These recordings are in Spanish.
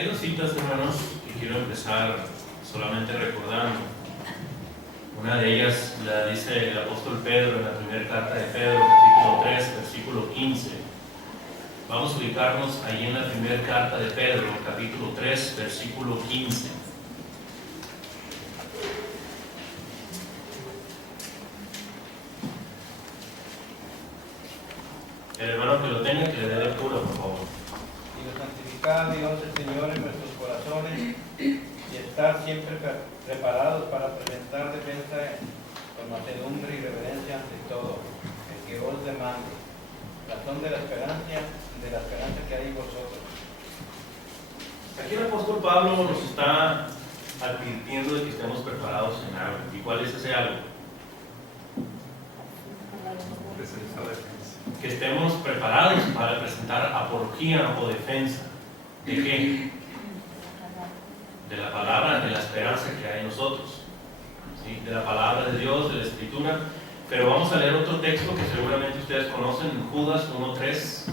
Hay dos citas, hermanos, que quiero empezar solamente recordando. Una de ellas la dice el apóstol Pedro en la primera carta de Pedro, capítulo 3, versículo 15. Vamos a ubicarnos ahí en la primera carta de Pedro, capítulo 3, versículo 15. El hermano que lo tenga, que le dé lectura, por favor. Y lo santificad, Dios el Señor, en nuestros corazones, y estar siempre preparados para presentar defensa con mansedumbre y reverencia ante todo, el que os demande, razón de la esperanza que hay en vosotros. Aquí el apóstol Pablo nos está advirtiendo de que estemos preparados en algo. ¿Y cuál es ese algo? Que estemos preparados para presentar apología o defensa. ¿De qué? De la palabra, de la esperanza que hay en nosotros, ¿sí? De la palabra de Dios, de la Escritura. Pero vamos a leer otro texto que seguramente ustedes conocen, Judas 1.3.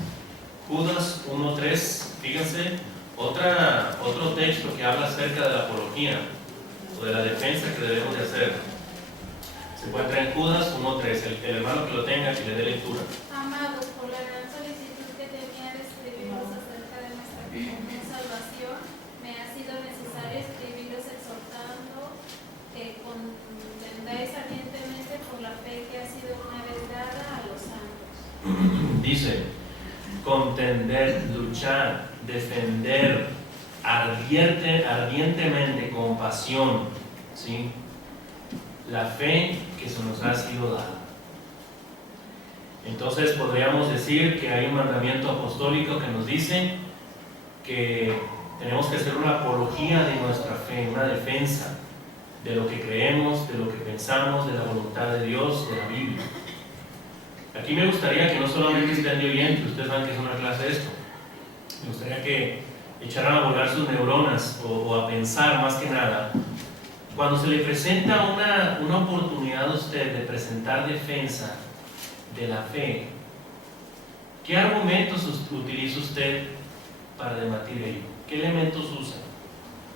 Judas 1.3, fíjense, otro texto que habla acerca de la apología o de la defensa que debemos de hacer. Se encuentra en Judas 1.3. El hermano que lo tenga, que le dé lectura. Amados, por la gran solicitud que tenía de escribiros acerca de nuestra común salvación, me ha sido necesario escribiros exhortando que contendáis ardientemente por la fe que ha sido una vez dada a los santos. Dice, contender, luchar, defender ardientemente, con pasión, ¿sí? La fe que se nos ha sido dada. Entonces podríamos decir que hay un mandamiento apostólico que nos dice que tenemos que hacer una apología de nuestra fe, una defensa de lo que creemos, de lo que pensamos, de la voluntad de Dios, de la Biblia. Aquí me gustaría que no solamente estén de oyentes, ustedes saben que es una clase de esto, me gustaría que echaran a volar sus neuronas o a pensar más que nada. Cuando se le presenta una oportunidad a usted de presentar defensa de la fe, ¿qué argumentos utiliza usted para debatir ello? ¿Qué elementos usa?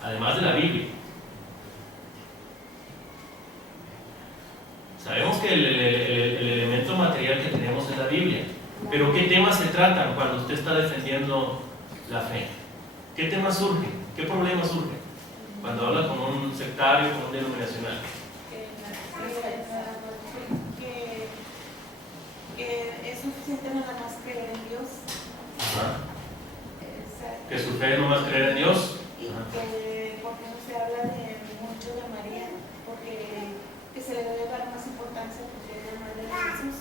Además de la Biblia. Sabemos que el elemento material que tenemos es la Biblia, pero ¿qué temas se tratan cuando usted está defendiendo la fe? ¿Qué temas surgen? ¿Qué problemas surgen cuando habla con un sectario, con un denominacional? Que es suficiente nada más creer en Dios. Ajá. Que su fe es no más creer en Dios. Y que porque no se habla mucho de María, porque que se le debe dar más importancia porque es la madre de Jesús.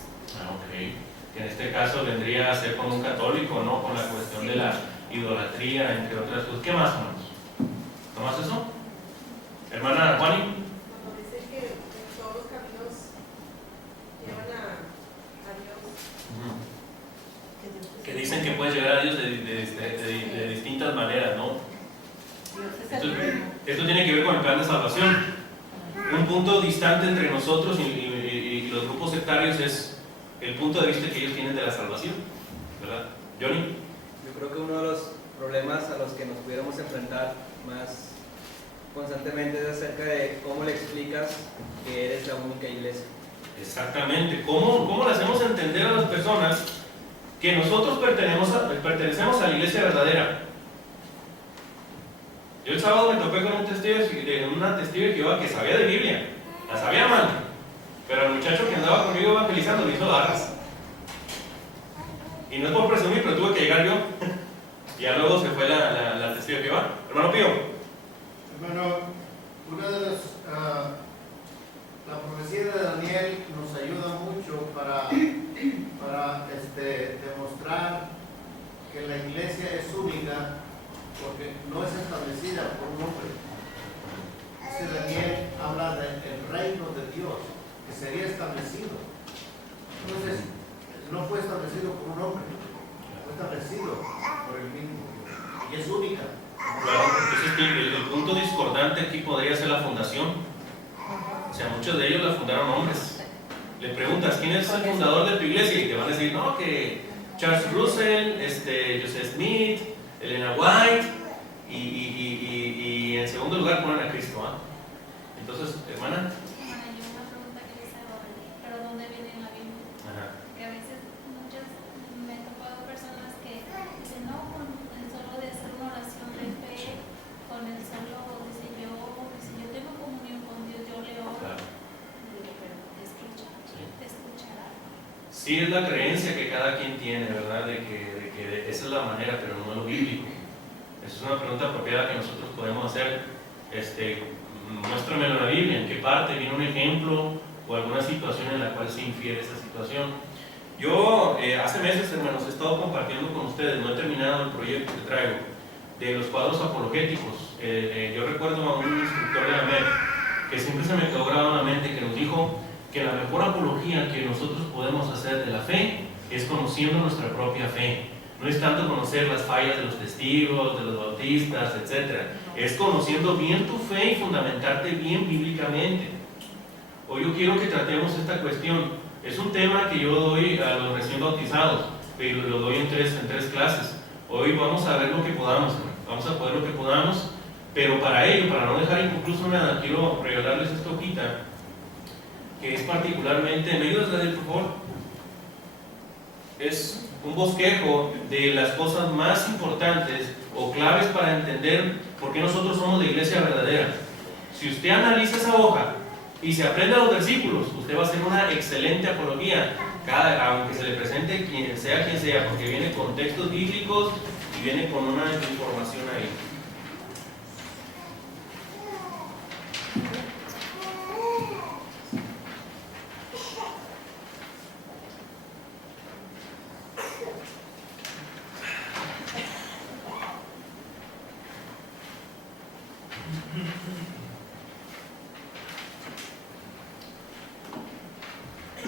Ok. Que en este caso vendría a ser como un católico, ¿no? Con la cuestión de la idolatría, entre otras cosas. ¿Qué más, hermanos? ¿No más eso? Hermana Juani. Cuando dice que todos los caminos llevan a Dios. Que dicen que puedes llegar a Dios de distintas maneras, ¿no? Esto tiene que ver con el plan de salvación. Un punto distante entre nosotros y los grupos sectarios es el punto de vista que ellos tienen de la salvación, ¿verdad? Johnny. Yo creo que uno de los problemas a los que nos pudiéramos enfrentar más constantemente es acerca de cómo le explicas que eres la única iglesia. Exactamente. ¿Cómo le hacemos entender a las personas que nosotros pertenecemos a la iglesia verdadera? Yo el sábado me topé con una testigo de Jehová que sabía de Biblia, la sabía mal, pero el muchacho que andaba conmigo evangelizando me hizo barras. Y no es por presumir, pero tuve que llegar yo. Y ya luego se fue la testigo de Jehová. Hermano Pío. Hermano, una de las la profecía de Daniel nos ayuda mucho para demostrar que la iglesia es única porque no es establecida por un hombre. Dice Daniel, habla del reino de Dios que sería establecido. Entonces, no fue establecido por un hombre, fue establecido por el mismo Dios y es única. Claro, entonces el punto discordante aquí podría ser la fundación. O sea, muchos de ellos la fundaron hombres. Le preguntas, ¿quién es el fundador de tu iglesia? Y te van a decir, no, que Charles Russell, Joseph Smith, Elena White. y en segundo lugar ponen a Cristo. Entonces, hermana. Bueno, yo una pregunta que les hago, pero ¿dónde viene en la Biblia? Ajá. Que a veces me he topado personas que dicen, no, con el solo de hacer una oración de fe, con el solo, dice yo tengo comunión con Dios, yo le oro. Claro. Y digo, pero te escucha, Sí. te escuchará. Sí, es la creencia que cada quien tiene, ¿verdad? De que esa es la manera, pero no es lo bíblico. Esa es una pregunta apropiada que nosotros podemos hacer. Muéstramelo en la Biblia, en qué parte viene un ejemplo o alguna situación en la cual se infiere esa situación. Yo hace meses, hermanos, he estado compartiendo con ustedes, no he terminado el proyecto que traigo, de los cuadros apologéticos. Yo recuerdo a un instructor de la MEC que siempre se me quedó grabado en la mente, que nos dijo que la mejor apología que nosotros podemos hacer de la fe es conociendo nuestra propia fe. No es tanto conocer las fallas de los testigos, de los bautistas, etc. Es conociendo bien tu fe y fundamentarte bien bíblicamente. Hoy yo quiero que tratemos esta cuestión. Es un tema que yo doy a los recién bautizados, pero lo doy en tres clases. Hoy vamos a ver lo que podamos, vamos a poder lo que podamos, pero para ello, para no dejar inconcluso nada, quiero regalarles esta hojita, que es particularmente, ¿me ayudas, David, por favor? Es un bosquejo de las cosas más importantes o claves para entender por qué nosotros somos la iglesia verdadera. Si usted analiza esa hoja y se aprende los versículos, usted va a hacer una excelente apología, aunque se le presente quien sea, porque viene con textos bíblicos y viene con una información ahí.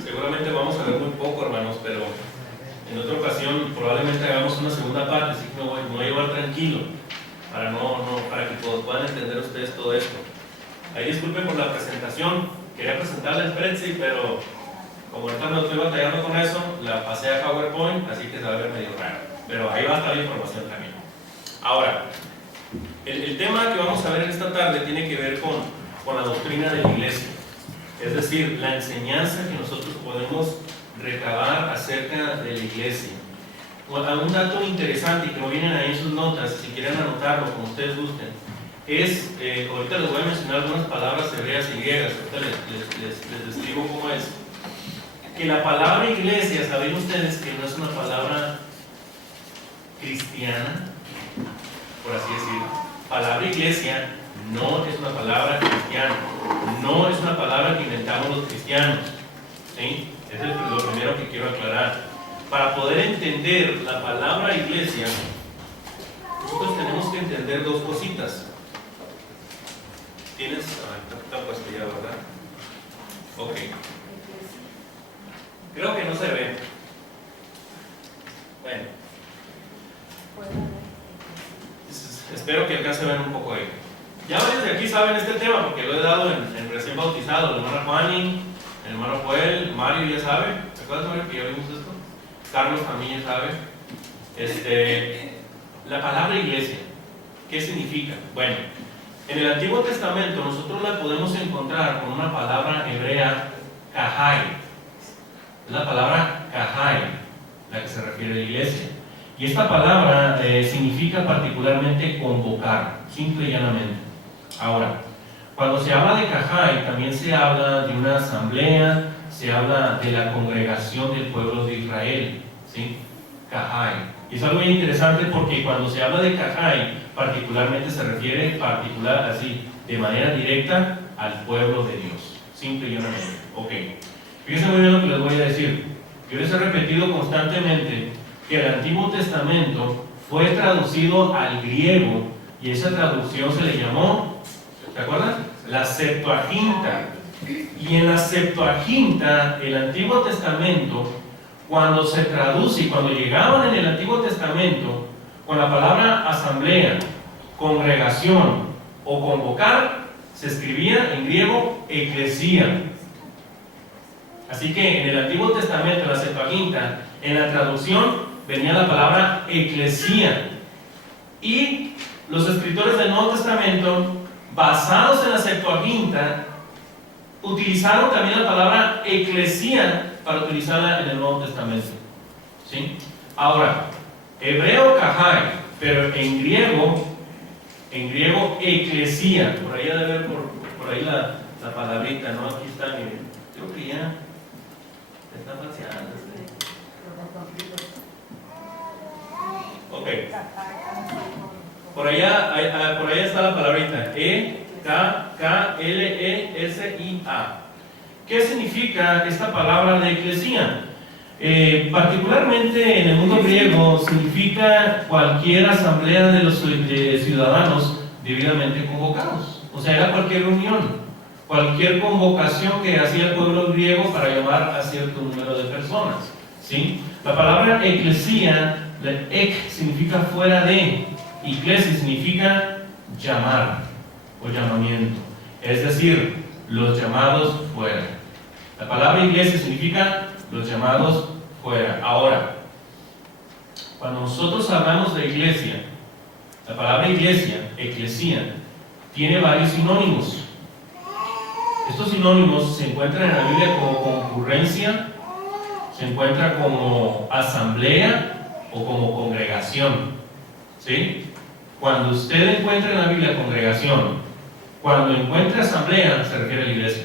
Seguramente vamos a ver muy poco, hermanos, pero en otra ocasión probablemente hagamos una segunda parte, así que me voy a llevar tranquilo para que puedan entender ustedes todo esto. Ahí disculpen por la presentación, quería presentarles el Prezi, pero como ahorita me estoy batallando con eso, la pasé a PowerPoint, así que se va a ver medio raro, pero ahí va a estar la información también. Ahora, el tema que vamos a ver esta tarde tiene que ver con la doctrina de la iglesia. Es decir, la enseñanza que nosotros podemos recabar acerca de la iglesia. Un dato interesante que no vienen ahí en sus notas, si quieren anotarlo como ustedes gusten, es, ahorita les voy a mencionar algunas palabras hebreas y griegas, ahorita les describo cómo es. Que la palabra iglesia, ¿saben ustedes que no es una palabra cristiana? Por así decirlo. Palabra iglesia no es una palabra cristiana, no es una palabra que inventamos los cristianos, ¿sí? Eso es lo primero que quiero aclarar. Para poder entender la palabra iglesia, nosotros tenemos que entender dos cositas. ¿Tienes? Está puesto ya, ¿verdad? Ok. Creo que no se ve. Bueno. Espero que alcance a ver un poco ahí. Ya varios de aquí saben este tema porque lo he dado en recién bautizado. El hermano Juani, el hermano Joel, Mario ya sabe. ¿Te acuerdas, Mario, que ya vimos esto? Carlos también ya sabe. La palabra iglesia, ¿qué significa? Bueno, en el Antiguo Testamento nosotros la podemos encontrar con una palabra hebrea, kahai. Es la palabra kahai, la que se refiere a la iglesia. Y esta palabra significa particularmente convocar, simple y llanamente. Ahora, cuando se habla de kahai, también se habla de una asamblea, se habla de la congregación del pueblo de Israel, ¿sí? Kahai. Y es algo muy interesante porque cuando se habla de kahai, particularmente se refiere así, de manera directa al pueblo de Dios, simple y llanamente. Ok. Fíjense muy bien lo que les voy a decir. Yo les he repetido constantemente que el Antiguo Testamento fue traducido al griego y esa traducción se le llamó, ¿te acuerdas? La Septuaginta. Y en la Septuaginta, el Antiguo Testamento, cuando se traduce y cuando llegaban en el Antiguo Testamento con la palabra asamblea, congregación o convocar, se escribía en griego eclesia. Así que en el Antiguo Testamento, en la Septuaginta, en la traducción venía la palabra eclesia. Y los escritores del Nuevo Testamento, basados en la Septuaginta, utilizaron también la palabra eclesía para utilizarla en el Nuevo Testamento. ¿Sí? Ahora, hebreo kahai, pero en griego eclesía. Por ahí debe ver por ahí la palabrita, ¿no? Aquí está, miren. Creo que ya está falseando. Ok. Por allá está la palabrita. E-K-K-L-E-S-I-A. ¿Qué significa esta palabra de eclesía? Particularmente en el mundo griego significa cualquier asamblea de los ciudadanos debidamente convocados. O sea, era cualquier reunión, cualquier convocación que hacía el pueblo griego para llamar a cierto número de personas. ¿Sí? La palabra eclesía, la ek significa fuera de, iglesia significa llamar o llamamiento, es decir, los llamados fuera. La palabra iglesia significa los llamados fuera. Ahora, cuando nosotros hablamos de iglesia, la palabra iglesia, eclesía, tiene varios sinónimos. Estos sinónimos se encuentran en la Biblia como concurrencia, se encuentra como asamblea o como congregación. ¿Sí? Cuando usted encuentra en la Biblia congregación, cuando encuentra asamblea, se refiere a la iglesia.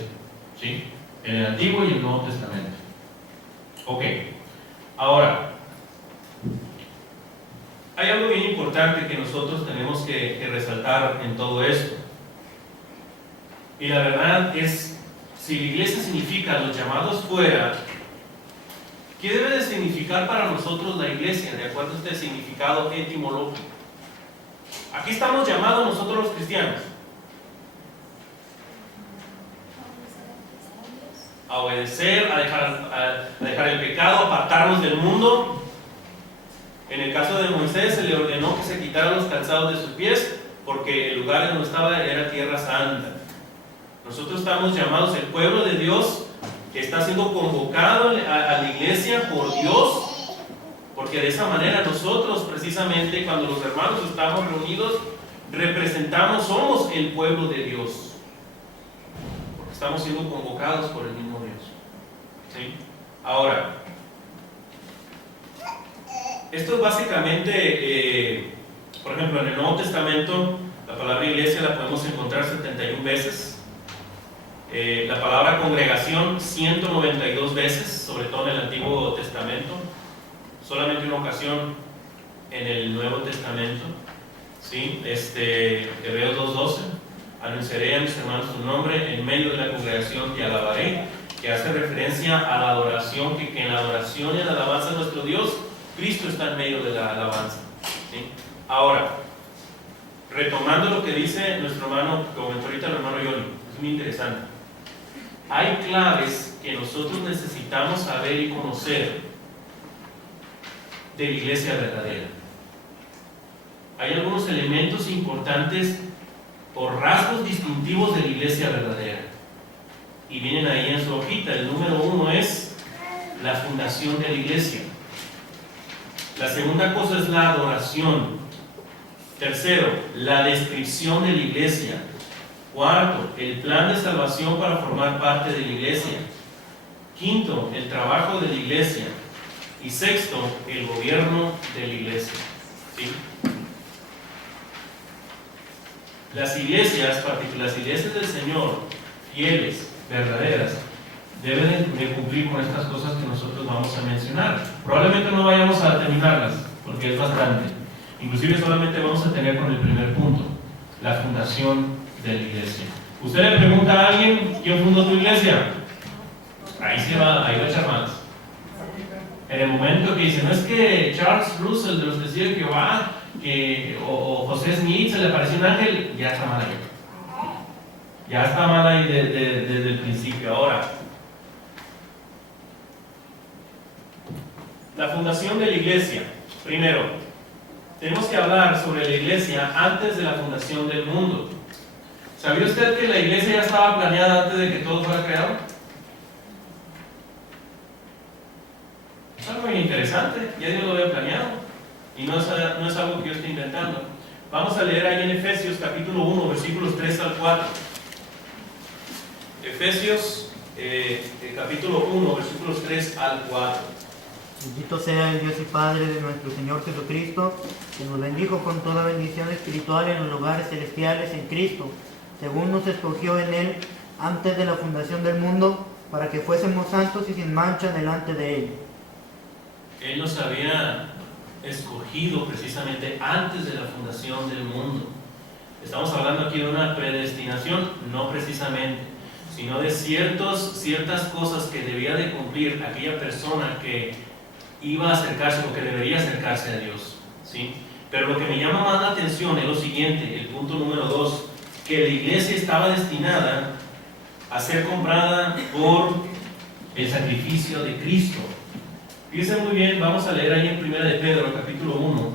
¿Sí? En el Antiguo y el Nuevo Testamento. Ok. Ahora, hay algo bien importante que nosotros tenemos que resaltar en todo esto. Y la verdad es, si la iglesia significa los llamados fuera, ¿qué debe de significar para nosotros la iglesia, de acuerdo a este significado etimológico? Aquí estamos llamados nosotros los cristianos a obedecer, a dejar el pecado, a apartarnos del mundo. En el caso de Moisés se le ordenó que se quitaran los calzados de sus pies porque el lugar en donde estaba era tierra santa. Nosotros estamos llamados, el pueblo de Dios, que está siendo convocado a la iglesia por Dios, porque de esa manera nosotros precisamente cuando los hermanos estamos reunidos representamos, somos el pueblo de Dios, porque estamos siendo convocados por el mismo Dios. ¿Sí? Ahora, esto es básicamente, por ejemplo, en el Nuevo Testamento la palabra iglesia la podemos encontrar 71 veces. La palabra congregación 192 veces, sobre todo en el Antiguo Testamento, solamente una ocasión en el Nuevo Testamento. ¿Sí? Hebreos 2:12, anunciaré a mis hermanos tu nombre en medio de la congregación, te alabaré, que hace referencia a la adoración, que en la adoración y en la alabanza de nuestro Dios, Cristo está en medio de la alabanza. ¿Sí? Ahora, retomando lo que dice nuestro hermano, que comentó ahorita el hermano Yoli, es muy interesante. Hay claves que nosotros necesitamos saber y conocer de la iglesia verdadera. Hay algunos elementos importantes o rasgos distintivos de la iglesia verdadera. Y vienen ahí en su hojita. El número 1 es la fundación de la iglesia. La segunda cosa es la adoración. Tercero, la descripción de la iglesia. Cuarto, el plan de salvación para formar parte de la iglesia. Quinto, el trabajo de la iglesia. Y sexto, el gobierno de la iglesia. ¿Sí? Las iglesias, las iglesias del Señor, fieles, verdaderas, deben de cumplir con estas cosas que nosotros vamos a mencionar. Probablemente no vayamos a terminarlas, porque es bastante. Inclusive solamente vamos a tener con el primer punto, la fundación de la iglesia. Usted le pregunta a alguien, ¿quién fundó tu iglesia? Ahí va a echar manos. En el momento que dice, no es que Charles Russell de los Testigos de Jehová o José Smith se le apareció un ángel, ya está mal ahí. Ya está mal ahí desde el principio. Ahora, la fundación de la iglesia. Primero, tenemos que hablar sobre la iglesia antes de la fundación del mundo. ¿Sabía usted que la iglesia ya estaba planeada antes de que todo fuera creado? Es algo muy interesante, ya Dios lo había planeado y no es algo que yo esté inventando. Vamos a leer ahí en Efesios capítulo 1, versículos 3 al 4. Efesios capítulo 1, versículos 3 al 4. Bendito sea el Dios y Padre de nuestro Señor Jesucristo, que nos bendijo con toda bendición espiritual en los lugares celestiales en Cristo, según nos escogió en Él antes de la fundación del mundo, para que fuésemos santos y sin mancha delante de Él. Él nos había escogido precisamente antes de la fundación del mundo. Estamos hablando aquí de una predestinación, no precisamente, sino de ciertas cosas que debía de cumplir aquella persona que iba a acercarse o que debería acercarse a Dios, ¿sí? Pero lo que me llama más la atención es lo siguiente, el punto número 2, que la iglesia estaba destinada a ser comprada por el sacrificio de Cristo. Fíjense muy bien, vamos a leer ahí en 1 de Pedro, capítulo 1,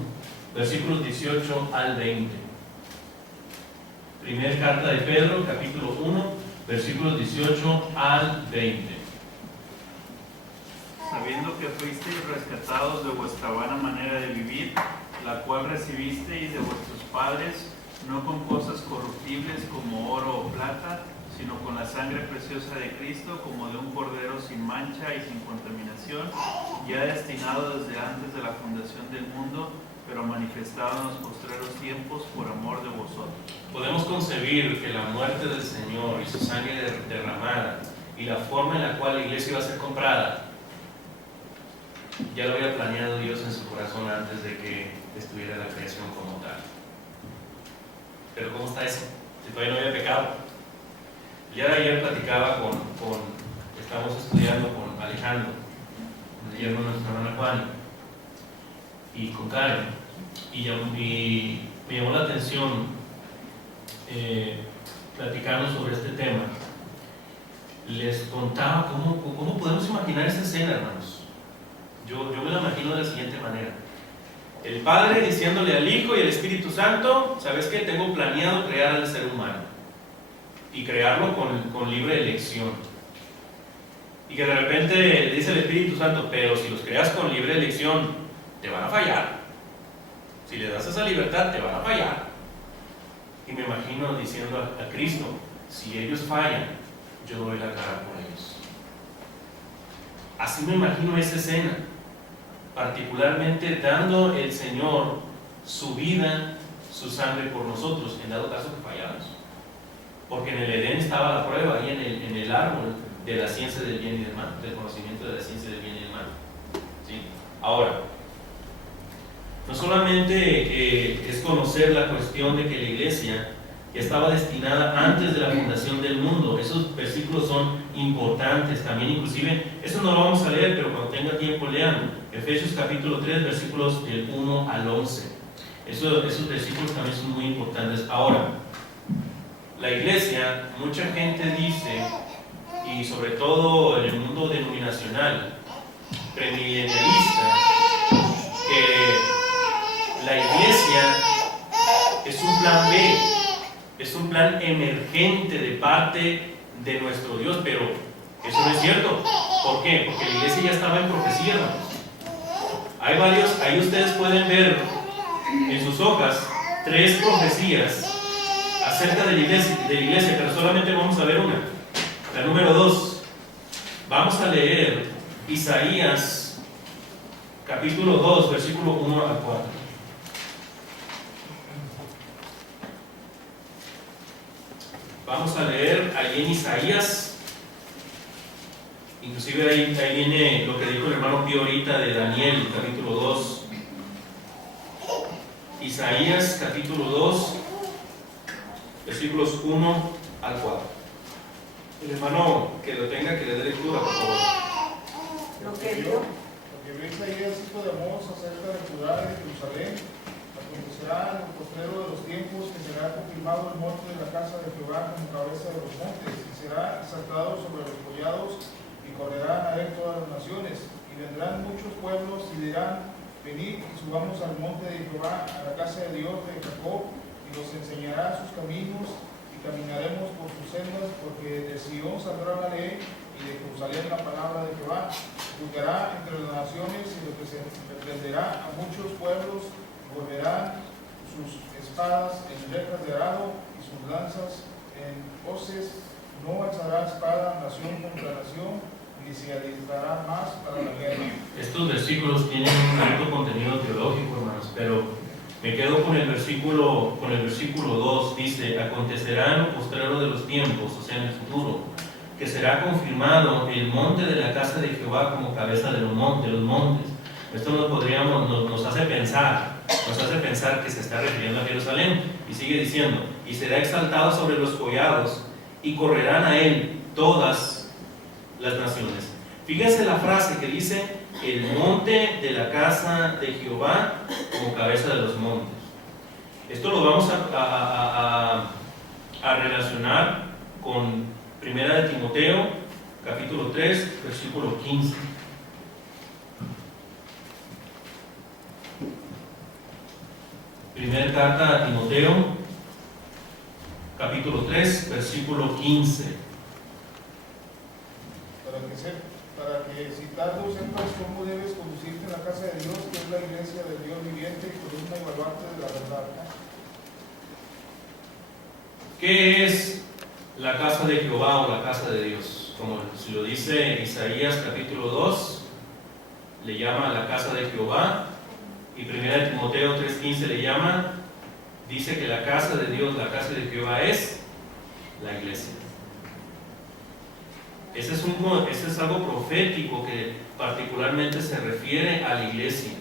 versículos 18 al 20. Primera carta de Pedro, capítulo 1, versículos 18 al 20. Sabiendo que fuisteis rescatados de vuestra vana manera de vivir, la cual recibisteis de vuestros padres, no con cosas corruptibles como oro o plata, sino con la sangre preciosa de Cristo, como de un cordero sin mancha y sin contaminación, ya destinado desde antes de la fundación del mundo, pero manifestado en los postreros tiempos por amor de vosotros. Podemos concebir que la muerte del Señor y su sangre derramada y la forma en la cual la iglesia iba a ser comprada, ya lo había planeado Dios en su corazón antes de que estuviera la creación como tal. Pero ¿cómo está eso? Si todavía no había pecado. El día de ayer platicaba estamos estudiando con Alejandro, el yerno de nuestra hermana Juan, y con Karen, y me llamó la atención platicando sobre este tema. Les contaba cómo podemos imaginar esta escena, hermanos. Yo me la imagino de la siguiente manera. El Padre diciéndole al Hijo y al Espíritu Santo: ¿sabes qué? Tengo planeado crear al ser humano y crearlo con libre elección. Y que de repente le dice el Espíritu Santo: pero si los creas con libre elección, te van a fallar. Si le das esa libertad, te van a fallar. Y me imagino diciendo a Cristo: si ellos fallan, yo doy la cara por ellos. Así me imagino esa escena, particularmente dando el Señor su vida, su sangre por nosotros, en dado caso que fallamos. Porque en el Edén estaba la prueba, ahí en el árbol de la ciencia del bien y del mal, del conocimiento de la ciencia del bien y del mal. ¿Sí? Ahora, no solamente es conocer la cuestión de que la iglesia estaba destinada antes de la fundación del mundo. Esos versículos son importantes también, inclusive, eso no lo vamos a leer, pero cuando tenga tiempo lean Efesios capítulo 3, versículos del 1 al 11. Esos versículos también son muy importantes. Ahora, la iglesia, mucha gente dice, y sobre todo en el mundo denominacional, premilenialista, que la iglesia es un plan B, es un plan emergente de parte de nuestro Dios, pero eso no es cierto. ¿Por qué? Porque la iglesia ya estaba en profecía, hermanos. Ahí ustedes pueden ver en sus hojas 3 profecías acerca de la iglesia, pero solamente vamos a ver una. La número 2. Vamos a leer Isaías capítulo 2, versículo 1 al 4. Vamos a leer ahí en Isaías, inclusive ahí viene lo que dijo el hermano Pío ahorita de Daniel, capítulo 2. Isaías, capítulo 2, versículos 1 al 4. El hermano que lo tenga, que le dé lectura, por favor. Lo que vio Isaías, hijo de Amós, acerca de Judá y de Jerusalén, acontecerá en el postrero de los tiempos que será confirmado el monte de la casa de Jehová como cabeza de los montes, y será exaltado sobre los collados, y correrán a él todas las naciones, y vendrán muchos pueblos y dirán: venid y subamos al monte de Jehová, a la casa de Dios de Jacob, y nos enseñará sus caminos, y caminaremos por sus sendas, porque de Sion saldrá la ley, y de Jerusalén la palabra de Jehová. Juzgará entre las naciones, y reprenderá a muchos pueblos, y volverán sus espadas en rejas de arado y sus lanzas en hoces. No alzará espada nación contra nación, ni se alistará más para la guerra. Estos versículos tienen un alto contenido teológico, hermanos, pero me quedo con el versículo 2. Dice: acontecerá en lo postrero de los tiempos, o sea, en el futuro, que será confirmado el monte de la casa de Jehová como cabeza de los montes. Esto nos hace pensar que se está refiriendo a Jerusalén, y sigue diciendo: y será exaltado sobre los collados, y correrán a él todas las naciones. Fíjense la frase que dice: el monte de la casa de Jehová como cabeza de los montes. Esto lo vamos a relacionar con 1 de Timoteo, capítulo 3, versículo 15. Primera carta a Timoteo, capítulo 3, versículo 15. Para que citando sepas cómo debes conducirte en la casa de Dios, que es la iglesia del Dios viviente y columna y baluarte de la verdad. ¿Qué es la casa de Jehová o la casa de Dios? Como si lo dice Isaías capítulo 2, le llama la casa de Jehová, y 1 de Timoteo 3:15 le llama, dice que la casa de Dios, la casa de Jehová es la iglesia. Ese es algo profético que particularmente se refiere a la iglesia.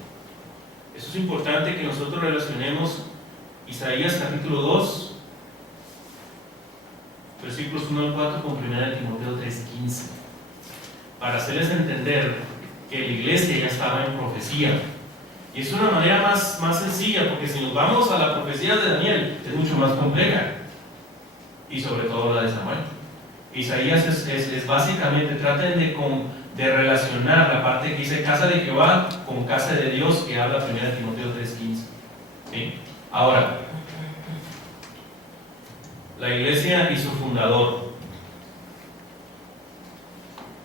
Eso es importante que nosotros relacionemos Isaías capítulo 2, versículos 1 al 4 con 1 de Timoteo 3:15, para hacerles entender que la iglesia ya estaba en profecía. Y es una manera más sencilla, porque si nos vamos a la profecía de Daniel, es mucho más compleja, y sobre todo la de Samuel. Isaías es básicamente, traten de relacionar la parte que dice casa de Jehová con casa de Dios, que habla 1 de Timoteo 3:15. ¿Sí? Ahora, la iglesia y su fundador.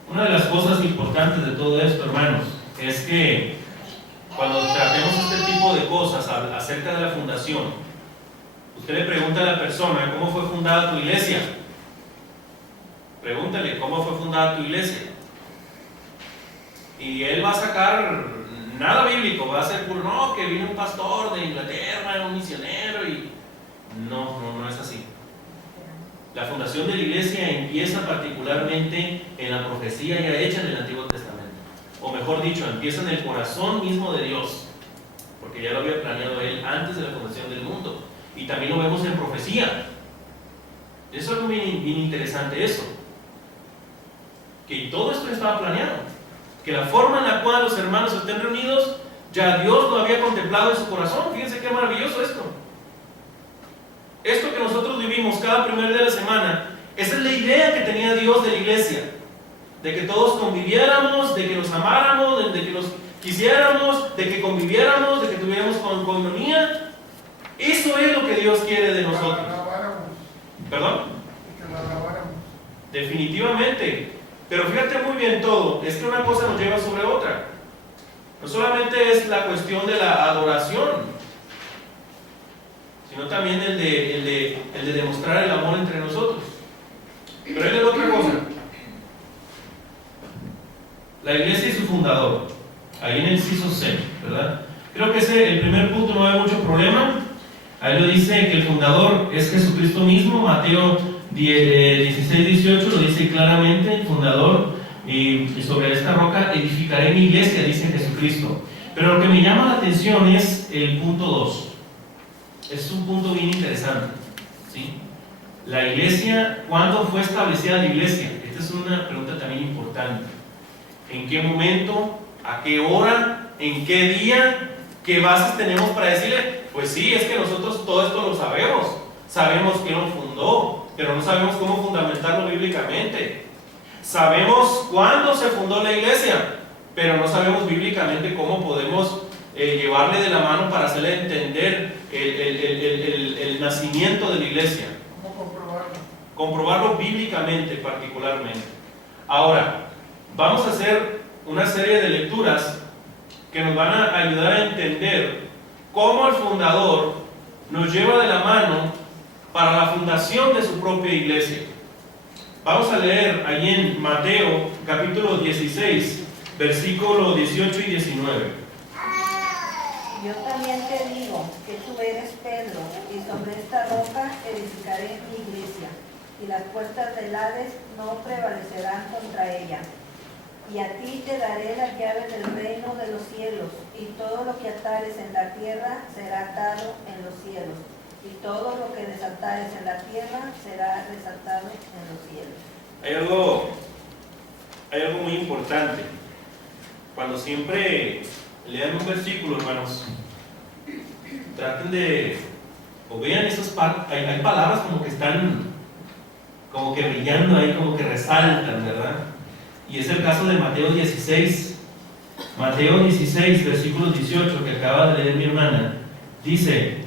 Una de las cosas importantes de todo esto, hermanos, es que cuando tratemos este tipo de cosas acerca de la fundación, usted le pregunta a la persona: ¿cómo fue fundada tu iglesia? Pregúntale: ¿cómo fue fundada tu iglesia? Y él va a sacar nada bíblico, va a ser puro: no, que vino un pastor de Inglaterra, un misionero, y no es así. La fundación de la iglesia empieza particularmente en la profecía ya hecha en el Antiguo Testamento, o mejor dicho, empieza en el corazón mismo de Dios, porque ya lo había planeado Él antes de la fundación del mundo, y también lo vemos en profecía. Eso es algo bien interesante, eso, que todo esto estaba planeado, que la forma en la cual los hermanos estén reunidos, ya Dios lo había contemplado en su corazón. Fíjense qué maravilloso esto. Esto que nosotros vivimos cada primer día de la semana, esa es la idea que tenía Dios de la iglesia, de que todos conviviéramos, de que nos amáramos, de que nos quisiéramos, de que conviviéramos, de que tuviéramos coinonía. Eso es lo que Dios quiere de nosotros. ¿Perdón? Definitivamente. Pero fíjate muy bien todo, es que una cosa nos lleva sobre otra. No solamente es la cuestión de la adoración, sino también el de demostrar el amor entre nosotros. Pero hay otra cosa: la iglesia y su fundador, ahí en el inciso C, ¿verdad? Creo que el primer punto no hay mucho problema. Ahí lo dice que el fundador es Jesucristo mismo. Mateo 16:18 lo dice claramente, el fundador: y sobre esta roca edificaré mi iglesia, dice Jesucristo. Pero lo que me llama la atención es el punto 2. Es un punto bien interesante, ¿sí? La iglesia, ¿cuándo fue establecida la iglesia? Esta es una pregunta también importante. ¿En qué momento? ¿A qué hora? ¿En qué día? ¿Qué bases tenemos para decirle? Pues sí, es que nosotros todo esto lo sabemos. Sabemos quién lo fundó, pero no sabemos cómo fundamentarlo bíblicamente. Sabemos cuándo se fundó la iglesia, pero no sabemos bíblicamente cómo podemos llevarle de la mano para hacerle entender el nacimiento de la iglesia. ¿Cómo comprobarlo? Comprobarlo bíblicamente particularmente. Ahora, vamos a hacer una serie de lecturas que nos van a ayudar a entender cómo el fundador nos lleva de la mano para la fundación de su propia iglesia. Vamos a leer allí en Mateo capítulo 16, versículos 18 y 19. Yo también te digo que tú eres Pedro, y sobre esta roca edificaré mi iglesia, y las puertas del Hades no prevalecerán contra ella. Y a ti te daré las llaves del reino de los cielos, y todo lo que atares en la tierra será atado en los cielos, y todo lo que desatares en la tierra será desatado en los cielos. Hay algo muy importante. Cuando siempre lean un versículo, hermanos, traten de, o vean esas hay palabras como que están como que brillando ahí, como que resaltan, ¿verdad? Y es el caso de Mateo 16. Mateo 16, versículos 18, que acaba de leer mi hermana, dice: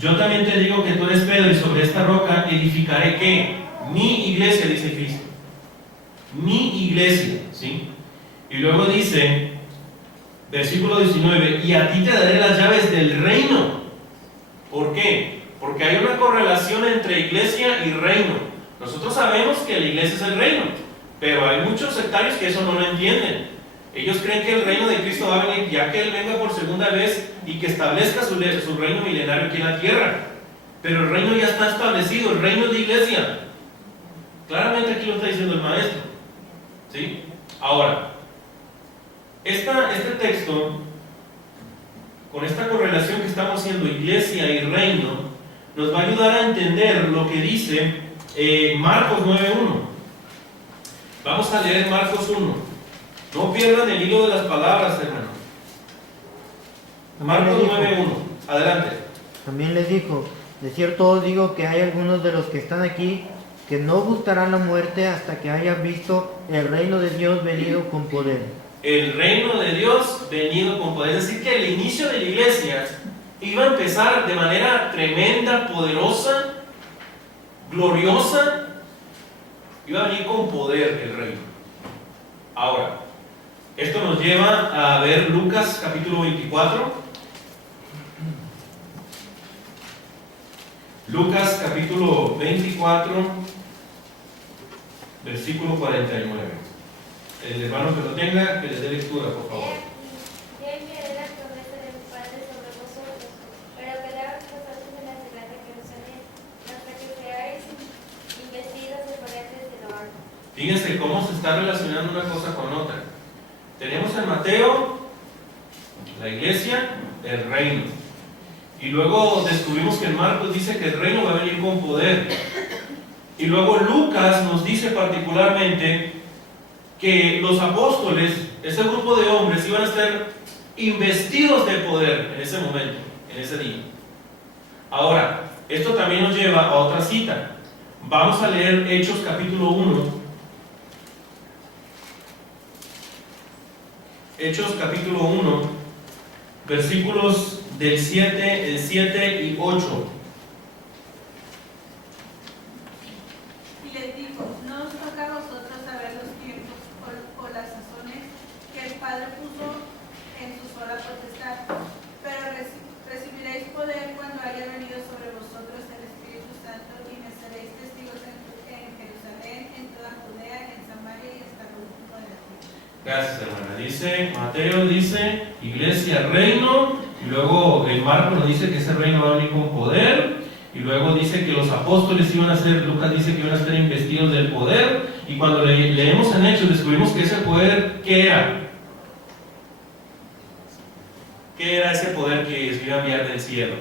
yo también te digo que tú eres Pedro, y sobre esta roca edificaré, ¿qué? Mi iglesia, dice Cristo. Mi iglesia, ¿sí? Y luego dice, versículo 19, y a ti te daré las llaves del reino. ¿Por qué? Porque hay una correlación entre iglesia y reino. Nosotros sabemos que la iglesia es el reino, pero hay muchos sectarios que eso no lo entienden. Ellos creen que el reino de Cristo va a venir ya que Él venga por segunda vez y que establezca su reino milenario aquí en la tierra. Pero el reino ya está establecido, el reino es de iglesia. Claramente aquí lo está diciendo el maestro, ¿sí? Ahora, este texto, con esta correlación que estamos haciendo iglesia y reino, nos va a ayudar a entender lo que dice Marcos 9.1. Vamos a leer Marcos 1. No pierdan el hilo de las palabras, hermano. Marcos 9.1. Adelante. También les dijo: de cierto os digo que hay algunos de los que están aquí que no gustarán la muerte hasta que hayan visto el reino de Dios venido con poder. El reino de Dios venido con poder. Es decir, que el inicio de la iglesia iba a empezar de manera tremenda, poderosa, gloriosa. Iba a venir con poder el reino. Ahora, esto nos lleva a ver Lucas capítulo 24. Lucas capítulo 24, versículo 49. El hermano que lo tenga, que les dé lectura, por favor. Yo enviaré la promesa de mi Padre sobre vosotros, pero quedaos vosotros en la ciudad de Jerusalén, hasta que seáis investidos de poder desde lo alto. Fíjense cómo se está relacionando una cosa con otra. Tenemos en Mateo la iglesia, el reino. Y luego descubrimos que en Marcos dice que el reino va a venir con poder. Y luego Lucas nos dice particularmente que los apóstoles, ese grupo de hombres, iban a estar investidos de poder en ese momento, en ese día. Ahora, esto también nos lleva a otra cita. Vamos a leer Hechos capítulo 1. Hechos capítulo 1, versículos del 7 y 8. Y les dijo: no os toca a vosotros saber los tiempos o las sazones que el Padre puso en su sola potestad, pero recibiréis poder cuando haya venido sobre vosotros el Espíritu Santo, y me seréis testigos en Jerusalén, en toda Judea, en Samaria y hasta lo último de la tierra. Gracias, hermana. Dice, Mateo dice, iglesia, reino, y luego el Marcos nos dice que ese reino va a venir con poder, y luego dice que los apóstoles iban a ser, Lucas dice que iban a ser investidos del poder, y cuando leemos en Hechos descubrimos que ese poder, ¿qué era? ¿Qué era ese poder que Dios iba a enviar del cielo?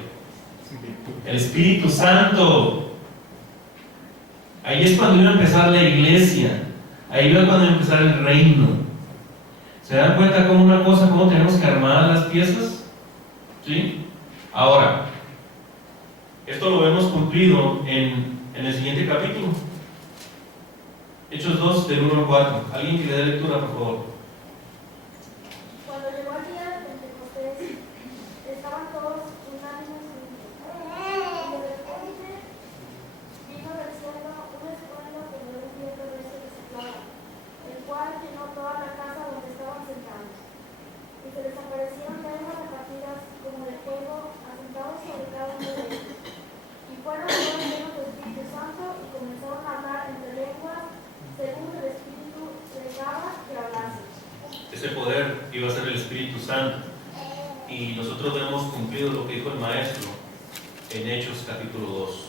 El Espíritu Santo. Ahí es cuando iba a empezar la iglesia, ahí es cuando iba a empezar el reino. ¿Se dan cuenta cómo una cosa, cómo tenemos que armar las piezas? ¿Sí? Ahora, esto lo vemos cumplido en el siguiente capítulo. Hechos 2, del 1 al 4. Alguien que le dé lectura, por favor. Cuando llegó el día de Pentecostés, estaban todos unánimes juntos. Y de repente vino del cielo un estruendo como de un viento recio que soplaba, el cual llenó toda la casa donde estaban sentados. Y se les aparecieron lenguas repartidas como de fuego, asentados sobre cada uno de ellos. ese poder iba a ser el Espíritu Santo. Y nosotros hemos cumplido lo que dijo el Maestro en Hechos capítulo 2.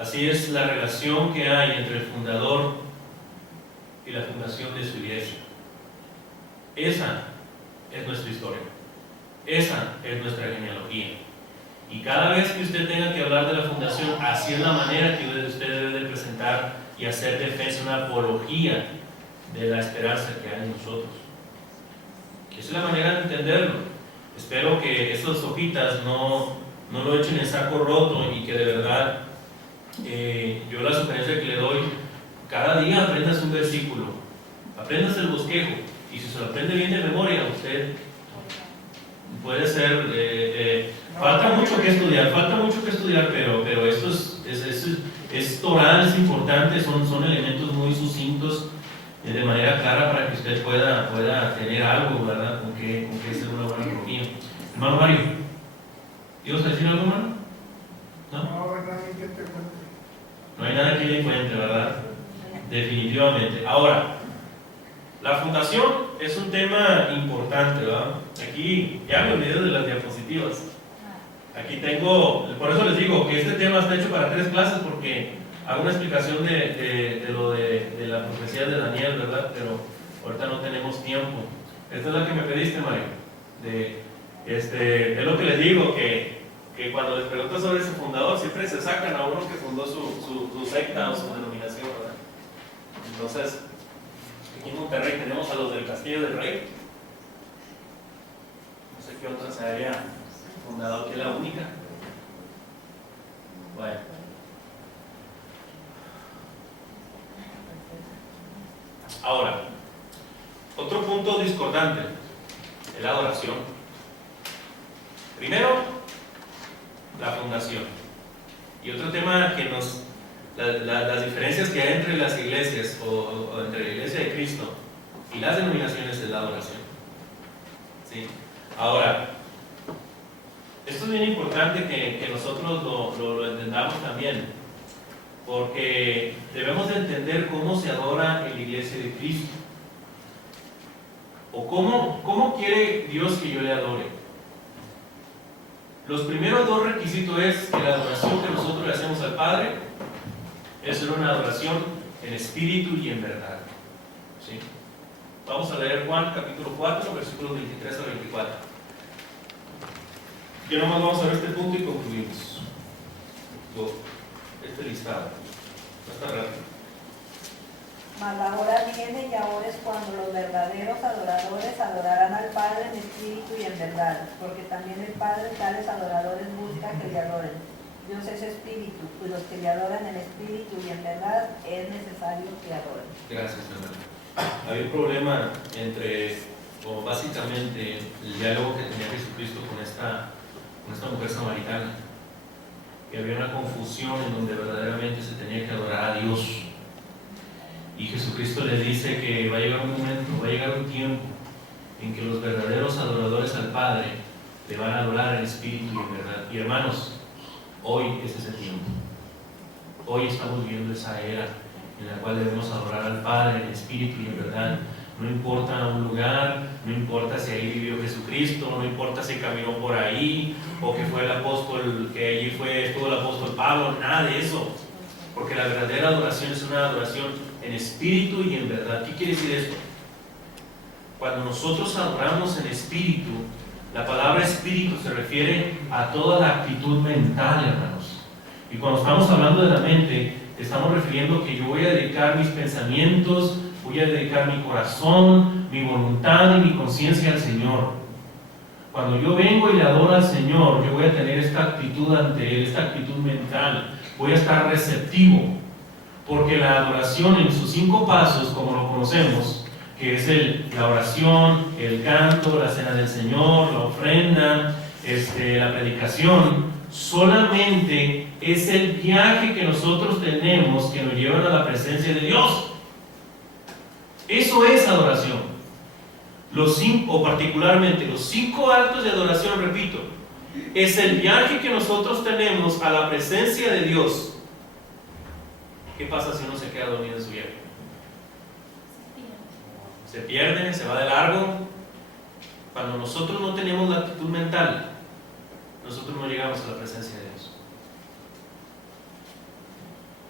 Así es la relación que hay entre el fundador y la fundación de su iglesia. Esa es nuestra historia. Esa es nuestra genealogía. Y cada vez que usted tenga que hablar de la fundación, así es la manera que usted debe de presentar y hacer defensa, una apología de la esperanza que hay en nosotros. Esa es la manera de entenderlo. Espero que estas hojitas no lo echen en saco roto y que de verdad yo la sugerencia que le doy, cada día aprendas un versículo, aprendas el bosquejo, y si se lo aprende bien de memoria, usted puede ser, falta mucho que estudiar, pero esto es toral, es importante, son elementos muy sucintos, de manera clara para que usted pueda tener algo, ¿verdad?, con que hacer una buena apología. Hermano Mario, ¿ibas a decir algo, hermano? ¿No? No hay nada que le encuentre, ¿verdad? Definitivamente. Ahora, la fundación es un tema importante, ¿verdad? Aquí ya me olvidé de las diapositivas. Aquí tengo, por eso les digo que este tema está hecho para 3 clases, porque hago una explicación de lo de la profecía de Daniel, ¿verdad? Pero ahorita no tenemos tiempo. Esta es la que me pediste, Mario. Es lo que les digo, que cuando les pregunto sobre ese fundador, siempre se sacan a uno que fundó su secta o su denominación, ¿verdad? Entonces, aquí en Monterrey tenemos a los del Castillo del Rey. No sé qué otra se haya fundado, que es la única. Bueno. Ahora, otro punto discordante es la adoración. Primero, la fundación. Y otro tema que las diferencias que hay entre las iglesias o entre la iglesia de Cristo y las denominaciones es la adoración. ¿Sí? Ahora, esto es bien importante que nosotros lo entendamos también, porque debemos de entender cómo se adora en la iglesia de Cristo, o cómo quiere Dios que yo le adore. Los primeros 2 requisitos es que la adoración que nosotros le hacemos al Padre es una adoración en espíritu y en verdad. ¿Sí? Vamos a leer Juan capítulo 4, versículos 23 a 24. Ya nomás vamos a ver este punto y concluimos este listado. No está rápido. Mas la hora viene y ahora es cuando los verdaderos adoradores adorarán al Padre en espíritu y en verdad, porque también el Padre tales adoradores busca que le adoren. Dios es espíritu, y los que le adoran en espíritu y en verdad es necesario que adoren. Gracias, hermano. Había un problema o básicamente, el diálogo que tenía Jesucristo con esta mujer samaritana. Y había una confusión en donde verdaderamente se tenía que adorar a Dios. Y Jesucristo le dice que va a llegar un momento, va a llegar un tiempo en que los verdaderos adoradores al Padre le van a adorar en espíritu y en verdad. Y hermanos, hoy es ese tiempo. Hoy estamos viviendo esa era en la cual debemos adorar al Padre en espíritu y en verdad. No importa un lugar, no importa si ahí vivió Jesucristo, no importa si caminó por ahí, o que fue el apóstol, que allí estuvo el apóstol Pablo, nada de eso. Porque la verdadera adoración es una adoración en espíritu y en verdad. ¿Qué quiere decir esto? Cuando nosotros adoramos en espíritu, la palabra espíritu se refiere a toda la actitud mental, hermanos. Y cuando estamos hablando de la mente, estamos refiriendo que yo voy a dedicar mis pensamientos, voy a dedicar mi corazón, mi voluntad y mi conciencia al Señor. Cuando yo vengo y le adoro al Señor, yo voy a tener esta actitud ante Él, esta actitud mental. Voy a estar receptivo, porque la adoración en sus 5 pasos, como lo conocemos, que es la oración, el canto, la cena del Señor, la ofrenda, la predicación, solamente es el viaje que nosotros tenemos que nos llevan a la presencia de Dios. Eso es adoración. O particularmente los 5 actos de adoración, repito, es el viaje que nosotros tenemos a la presencia de Dios. ¿Qué pasa si uno se queda dormido en su viaje? se pierde, se va de largo. Cuando nosotros no tenemos la actitud mental, nosotros no llegamos a la presencia de Dios.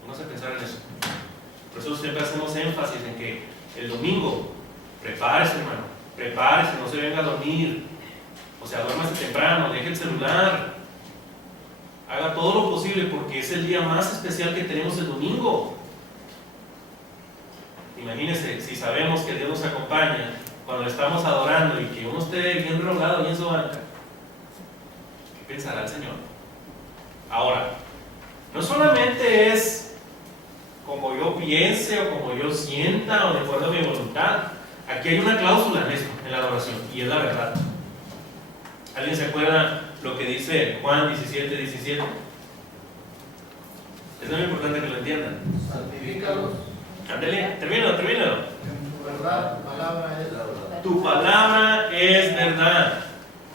Vamos a pensar en eso. Por eso siempre hacemos énfasis en que el domingo, prepárese, hermano, prepárese, no se venga a dormir. O sea, duérmase temprano, deje el celular. Haga todo lo posible porque es el día más especial que tenemos el domingo. Imagínense, si sabemos que Dios nos acompaña cuando le estamos adorando y que uno esté bien drogado y en su banca, ¿qué pensará el Señor? Ahora, no solamente es como yo piense o como yo sienta o de acuerdo a mi voluntad. Aquí hay una cláusula en esto, en la adoración, y es la verdad. ¿Alguien se acuerda lo que dice Juan 17:17? Es muy importante que lo entiendan. Santifícalos. Ándale, termínalo. Tu verdad, tu palabra es la verdad. Tu palabra es verdad.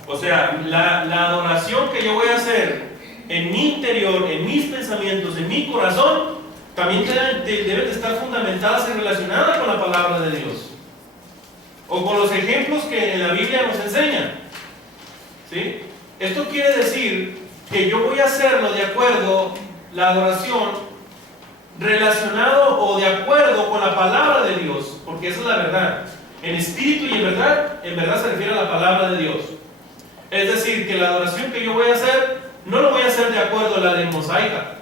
O sea, la adoración que yo voy a hacer en mi interior, en mis pensamientos, en mi corazón, también deben de estar fundamentadas y relacionadas con la palabra de Dios. O con los ejemplos que en la Biblia nos enseñan. ¿Sí? Esto quiere decir que yo voy a hacerlo de acuerdo, la adoración, relacionado o de acuerdo con la palabra de Dios, porque esa es la verdad. En espíritu y en verdad se refiere a la palabra de Dios. Es decir, que la adoración que yo voy a hacer, no lo voy a hacer de acuerdo a la ley mosaica.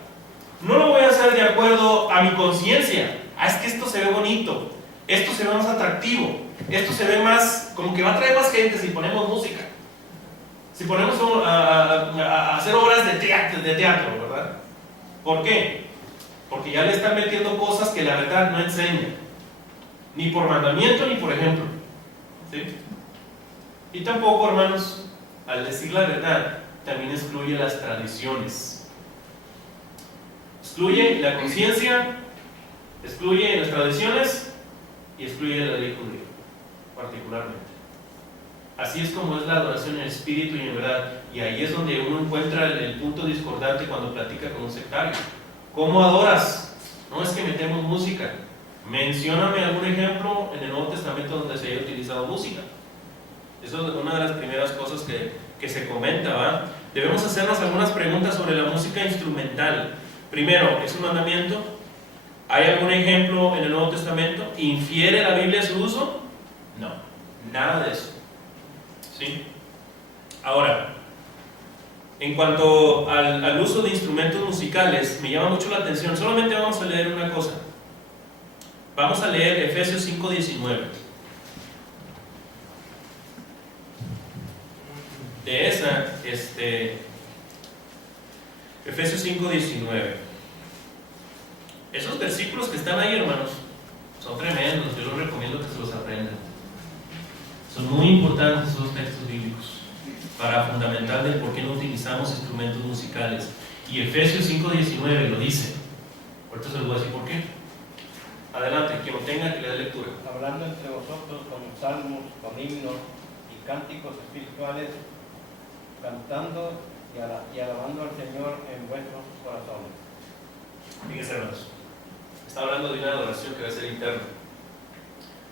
No lo voy a hacer de acuerdo a mi conciencia. Es que esto se ve bonito, esto se ve más atractivo, esto se ve más, como que va a traer más gente si ponemos música. Si ponemos a hacer obras de teatro, ¿verdad? ¿Por qué? Porque ya le están metiendo cosas que la verdad no enseña, ni por mandamiento ni por ejemplo. ¿Sí? Y tampoco, hermanos, al decir la verdad, también excluye las tradiciones. Excluye la conciencia, excluye las tradiciones y excluye la ley judía, particularmente. Así es como es la adoración en espíritu y en verdad. Y ahí es donde uno encuentra el punto discordante cuando platica con un sectario. ¿Cómo adoras? No es que metemos música. Mencióname algún ejemplo en el Nuevo Testamento donde se haya utilizado música. Eso es una de las primeras cosas que se comenta, ¿va? Debemos hacernos algunas preguntas sobre la música instrumental. Primero, ¿es un mandamiento? ¿Hay algún ejemplo en el Nuevo Testamento? ¿Infiere la Biblia su uso? No, nada de eso. ¿Sí? Ahora, en cuanto al uso de instrumentos musicales, me llama mucho la atención. Solamente vamos a leer una cosa. Vamos a leer Efesios 5:19. De esa, Efesios 5:19. Esos versículos que están ahí, hermanos, son tremendos. Yo los recomiendo que se los aprendan. Son muy importantes esos textos bíblicos para fundamentar de por qué no utilizamos instrumentos musicales. Y Efesios 5:19 lo dice. Ahorita se los voy a decir por qué. Adelante, quien lo tenga, que le dé lectura. Hablando entre vosotros con salmos, con himnos y cánticos espirituales, cantando y alabando al Señor en vuestros corazones. Fíjense, hermanos, está hablando de una adoración que va a ser interna,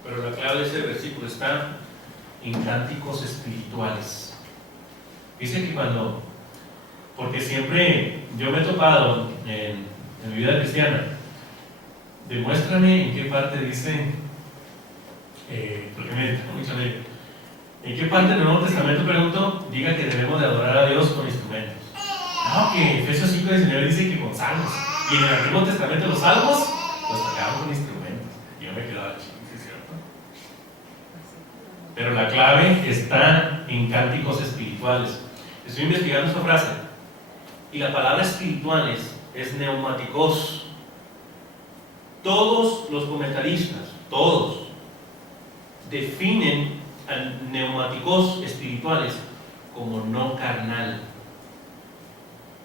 pero la clave de ese versículo está en cánticos espirituales. Dice que porque siempre yo me he topado en mi vida cristiana, demuéstrame en qué parte dice, porque me dedico mucho a ello, en qué parte del Nuevo Testamento, pregunto, diga que debemos de adorar a Dios con instrumentos. No, que Efesios 5:19 dice que con salmos, y en el Antiguo Testamento los salmos los tocaban con instrumentos. Y yo me quedaba chico, ¿sí, cierto? Pero la clave está en cánticos espirituales. Estoy investigando esa frase, y la palabra espirituales es neumáticos. Todos los comentaristas, todos, definen a neumáticos espirituales como no carnal.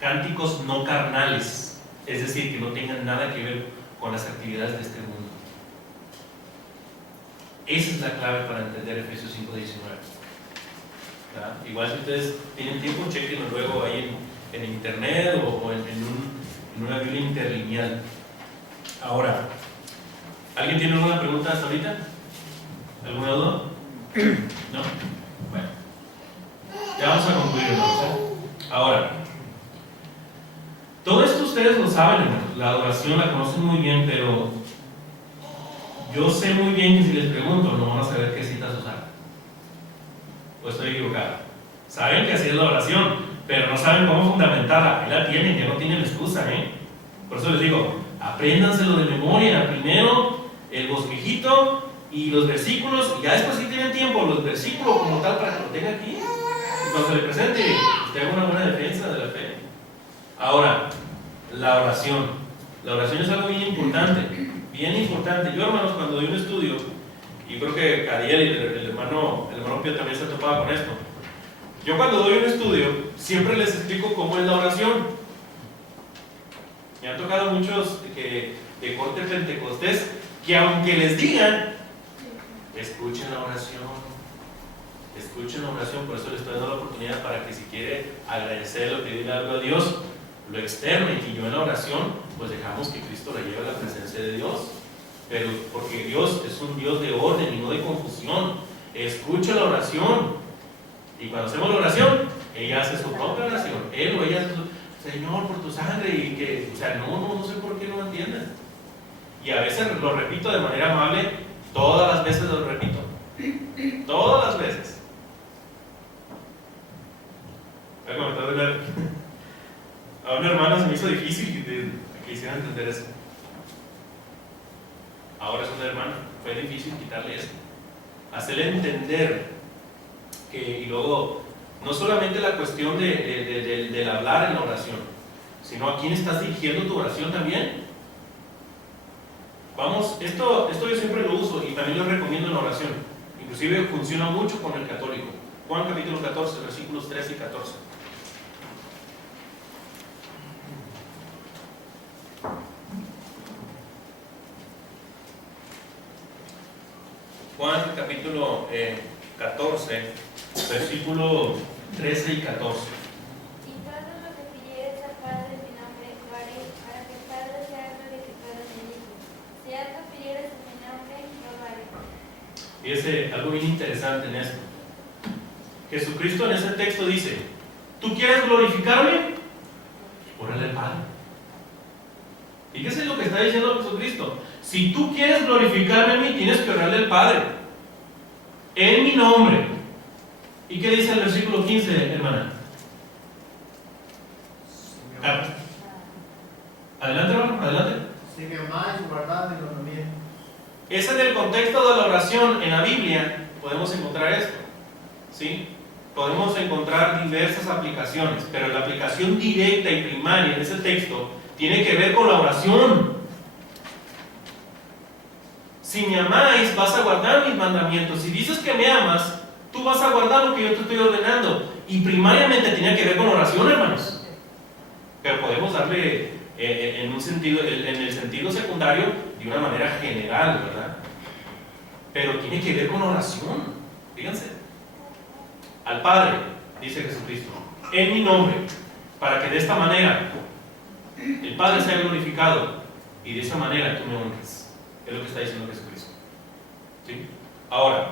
Cánticos no carnales, es decir, que no tengan nada que ver con las actividades de este mundo. Esa es la clave para entender Efesios 5:19. Igual si ustedes tienen tiempo, chequenlo luego ahí en internet o en una Biblia interlineal. Ahora, ¿alguien tiene alguna pregunta hasta ahorita? ¿Alguna duda? ¿No? Bueno. Ya vamos a concluir, hermanos, ¿eh? Ahora, todo esto ustedes lo saben, hermanos. La adoración la conocen muy bien, pero yo sé muy bien que si les pregunto no van a saber qué citas usar. ¿O estoy equivocado? Saben que así es la oración, pero no saben cómo fundamentarla. Ahí la tienen, ya no tienen excusa, ¿eh? Por eso les digo, apréndanselo de memoria. Primero el bosquejito y los versículos, y ya después, si tienen tiempo, los versículos como tal para que lo tenga aquí. Y cuando se le presente, usted haga una buena defensa de la fe. Ahora, la oración. La oración es algo bien importante. Bien importante. Yo, hermanos, cuando doy un estudio, y creo que Cadiel y el hermano Pío también se ha topado con esto. Yo cuando doy un estudio, siempre les explico cómo es la oración. Me han tocado muchos de corte pentecostés que aunque les digan, escuchen la oración. Escuchen la oración, por eso les estoy dando la oportunidad para que si quiere agradecerle o pedirle algo a Dios, lo externe. Y yo en la oración, pues dejamos que Cristo la lleve a la presencia de Dios. Pero porque Dios es un Dios de orden y no de confusión. Escucha la oración. Y cuando hacemos la oración, ella hace su propia oración. Él o ella hace su, Señor, por tu sangre. Y que, o sea, no sé por qué no lo entienden. Y a veces lo repito de manera amable, todas las veces lo repito. Todas las veces. A una hermana se me hizo difícil que hicieran entender eso. Ahora es una hermana, fue difícil quitarle esto. Hacerle entender que, y luego, no solamente la cuestión del hablar en la oración, sino a quién estás dirigiendo tu oración también. Vamos, esto yo siempre lo uso y también lo recomiendo en la oración. Inclusive funciona mucho con el católico. Juan capítulo 14, versículos 13 y 14. Juan capítulo 14, versículo 13 y 14. Y todo lo que pidieres al Padre en mi nombre lo haré, para que el Padre sea glorificado en el Hijo. Si algo pidieres en mi nombre, yo lo haré. Fíjese algo bien interesante en esto. Jesucristo en ese texto dice, ¿tú quieres glorificarme? Órale al Padre. Fíjese lo que está diciendo Jesucristo. Si tú quieres glorificarme a mí, tienes que orarle al Padre. En mi nombre. ¿Y qué dice el versículo 15, hermana? Adelante, hermano, adelante. Si me amáis, guardad mis mandamientos. Es en el contexto de la oración en la Biblia, podemos encontrar esto. ¿Sí? Podemos encontrar diversas aplicaciones, pero la aplicación directa y primaria en ese texto tiene que ver con la oración. Si me amáis, vas a guardar mis mandamientos. Si dices que me amas, tú vas a guardar lo que yo te estoy ordenando. Y primariamente tiene que ver con oración, hermanos. Pero podemos darle en el sentido secundario de una manera general, ¿verdad? Pero tiene que ver con oración. Fíjense. Al Padre, dice Jesucristo, en mi nombre, para que de esta manera el Padre sea glorificado y de esa manera tú me honres. Es lo que está diciendo Jesucristo. ¿Sí? Ahora,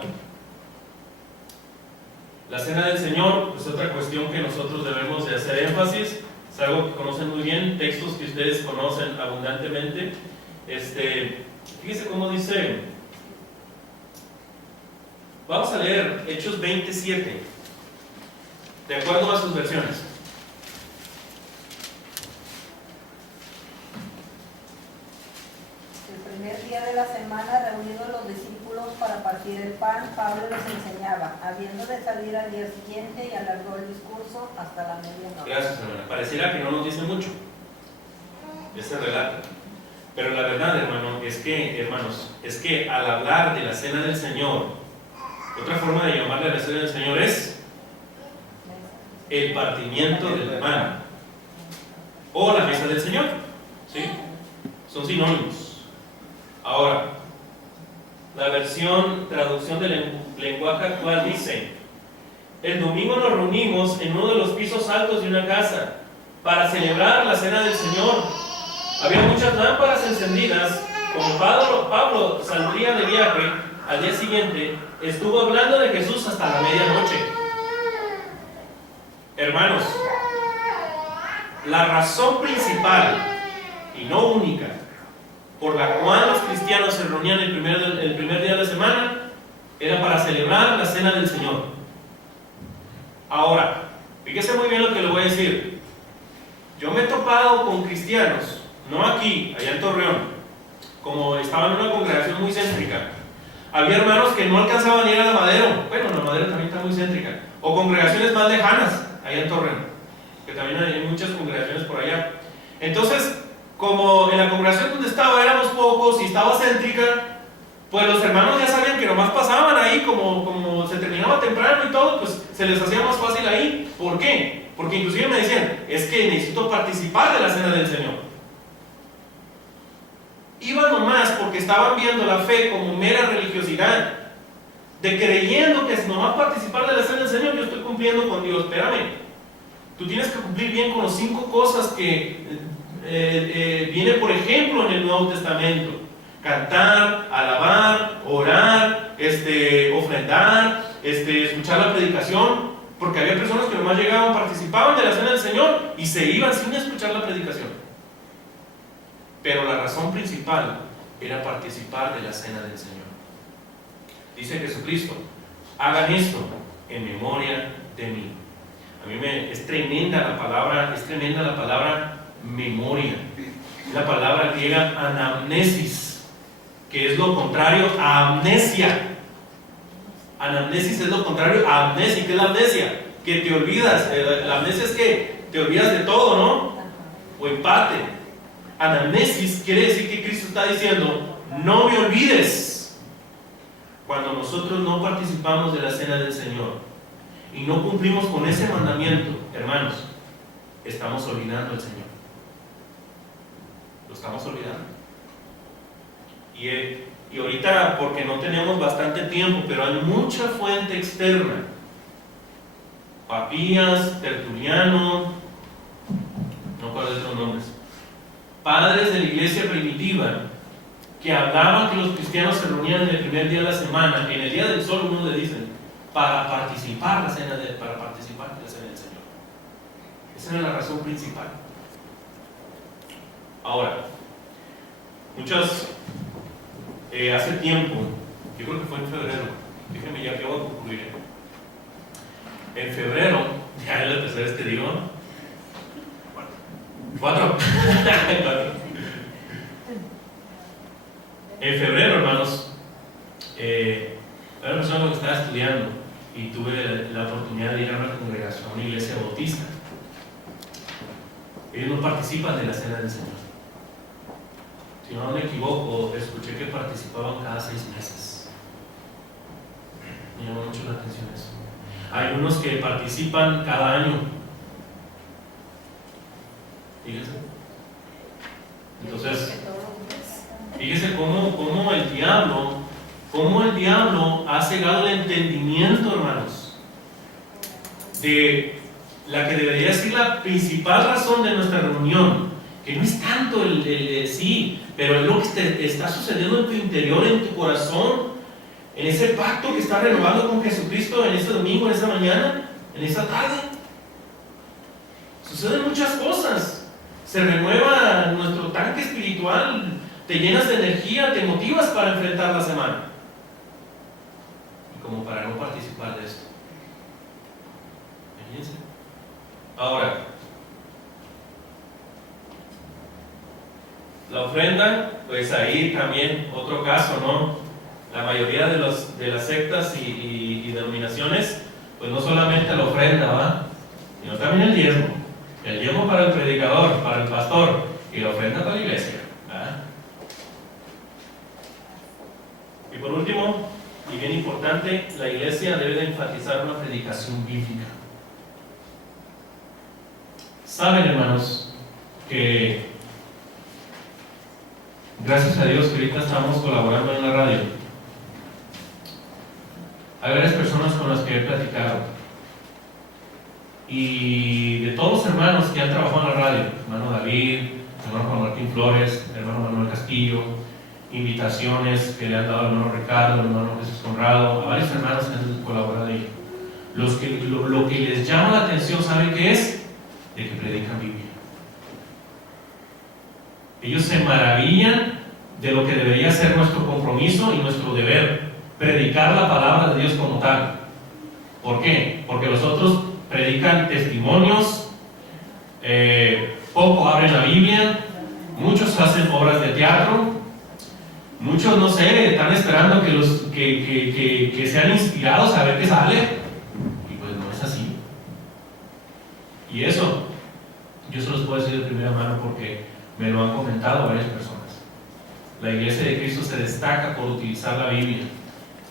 la cena del Señor es otra cuestión que nosotros debemos de hacer énfasis. Es algo que conocen muy bien, textos que ustedes conocen abundantemente. Fíjense cómo dice. Vamos a leer Hechos 27, de acuerdo a sus versiones. El primer día de la semana, reunidos los discípulos para partir el pan, Pablo les enseñaba, habiendo de salir al día siguiente, y alargó el discurso hasta la medianoche. Gracias, hermana. Pareciera que no nos dice mucho ese relato. Pero la verdad, hermanos, es que al hablar de la cena del Señor, otra forma de llamarle a la cena del Señor es el partimiento del pan o la mesa del Señor. ¿Sí? Son sinónimos. Ahora, la traducción del lenguaje actual dice: el domingo nos reunimos en uno de los pisos altos de una casa para celebrar la cena del Señor. Había muchas lámparas encendidas. Como Pablo saldría de viaje, al día siguiente, estuvo hablando de Jesús hasta la medianoche. Hermanos, la razón principal y no única por la cual los cristianos se reunían el primer día de la semana era para celebrar la cena del Señor. Ahora, fíjese muy bien lo que le voy a decir. Yo me he topado con cristianos, no aquí, allá en Torreón, como estaba en una congregación muy céntrica. Había hermanos que no alcanzaban a ir a la Madero. Bueno, la Madero también está muy céntrica. O congregaciones más lejanas, allá en Torreón, que también hay muchas congregaciones por allá. Entonces, como en la congregación donde estaba éramos pocos y estaba céntrica, pues los hermanos ya sabían que nomás pasaban ahí, como se terminaba temprano y todo, pues se les hacía más fácil ahí. ¿Por qué? Porque inclusive me decían, es que necesito participar de la cena del Señor. Iban nomás porque estaban viendo la fe como mera religiosidad, de creyendo que si nomás participar de la cena del Señor, yo estoy cumpliendo con Dios. Espérame, tú tienes que cumplir bien con las 5 cosas que viene por ejemplo en el Nuevo Testamento: cantar, alabar, orar, ofrendar, escuchar la predicación, porque había personas que nomás llegaban, participaban de la cena del Señor y se iban sin escuchar la predicación. Pero la razón principal era participar de la cena del Señor. Dice Jesucristo: hagan esto en memoria de mí. A mí es tremenda la palabra memoria. La palabra griega anamnesis, que es lo contrario a amnesia. Anamnesis es lo contrario a amnesia. ¿Qué es la amnesia? Que te olvidas. La amnesia es que te olvidas de todo, ¿no? O en parte. Anamnesis quiere decir que Cristo está diciendo: no me olvides. Cuando nosotros no participamos de la cena del Señor y no cumplimos con ese mandamiento, hermanos, estamos olvidando al Señor. Lo estamos olvidando. Y ahorita, porque no tenemos bastante tiempo, pero hay mucha fuente externa. Papías, Tertuliano, no recuerdo otros nombres. Padres de la iglesia primitiva que hablaban que los cristianos se reunían en el primer día de la semana, en el día del sol, uno le dicen, para participar de la cena del Señor. Esa era la razón principal. Ahora, hace tiempo, yo creo que fue en febrero, déjenme ya que voy a concluir. En febrero, ya es la tercera vez que digo, 4. En febrero, hermanos, era una persona que estaba estudiando y tuve la oportunidad de ir a una congregación, a una iglesia bautista. Ellos no participan de la cena del Señor. Si no me equivoco, escuché que participaban cada 6 meses. Me llamó mucho la atención eso. Hay unos que participan cada año. Fíjense. Entonces, fíjese cómo el diablo ha cegado el entendimiento, hermanos, de la que debería ser la principal razón de nuestra reunión, que no es tanto el sí, pero es lo que está sucediendo en tu interior, en tu corazón, en ese pacto que está renovando con Jesucristo en ese domingo, en esa mañana, en esa tarde. Suceden muchas cosas. Se renueva nuestro tanque espiritual, te llenas de energía, te motivas para enfrentar la semana. Y como para no participar de esto. Imagínense. Ahora, la ofrenda, pues ahí también otro caso, ¿no? La mayoría de las sectas y denominaciones, pues no solamente la ofrenda, ¿va? Sino también el diezmo. El diezmo para el predicador, para el pastor, y la ofrenda para la iglesia, ¿verdad? Y por último, y bien importante, la iglesia debe de enfatizar una predicación bíblica. Saben, hermanos, que gracias a Dios que ahorita estamos colaborando en la radio, hay varias personas con las que he platicado. Y de todos los hermanos que han trabajado en la radio, hermano David, hermano Juan Martín Flores, hermano Manuel Castillo, invitaciones que le han dado al hermano Ricardo, al hermano Jesús Conrado, a varios hermanos que han colaborado en ello. Lo que les llama la atención, ¿sabe qué es? De que predican Biblia. Ellos se maravillan de lo que debería ser nuestro compromiso y nuestro deber, predicar la palabra de Dios como tal. ¿Por qué? Porque los otros predican testimonios, poco abren la Biblia, muchos hacen obras de teatro, muchos, no sé, están esperando que sean inspirados a ver qué sale, y pues no es así. Y eso, yo se los puedo decir de primera mano porque me lo han comentado varias personas. La Iglesia de Cristo se destaca por utilizar la Biblia,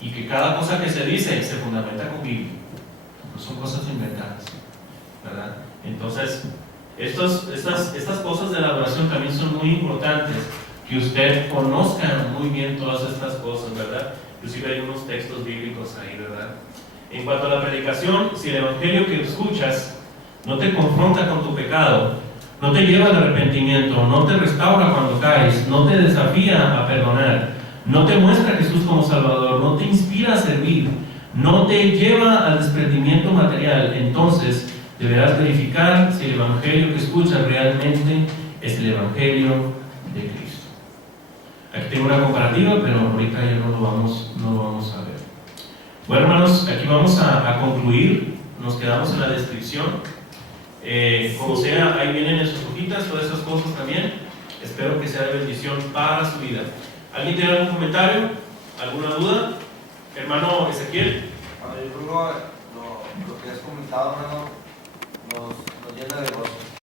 y que cada cosa que se dice se fundamenta con Biblia, no son cosas inventadas, ¿verdad? Entonces, estas cosas de la adoración también son muy importantes, que usted conozca muy bien todas estas cosas, ¿verdad? Inclusive hay unos textos bíblicos ahí, ¿verdad? En cuanto a la predicación, si el evangelio que escuchas no te confronta con tu pecado, no te lleva al arrepentimiento, no te restaura cuando caes, no te desafía a perdonar, no te muestra a Jesús como Salvador, no te inspira a servir, no te lleva al desprendimiento material, entonces deberás verificar si el evangelio que escuchas realmente es el evangelio de Cristo. Aquí tengo una comparativa, pero ahorita ya no lo vamos a ver. Bueno, hermanos, aquí vamos a concluir. Nos quedamos en la descripción. Como sea, ahí vienen en sus hojitas todas esas cosas también. Espero que sea de bendición para su vida. ¿Alguien tiene algún comentario? ¿Alguna duda? Hermano Ezequiel. Yo creo que lo que has comentado, hermano, nos llena de gozo.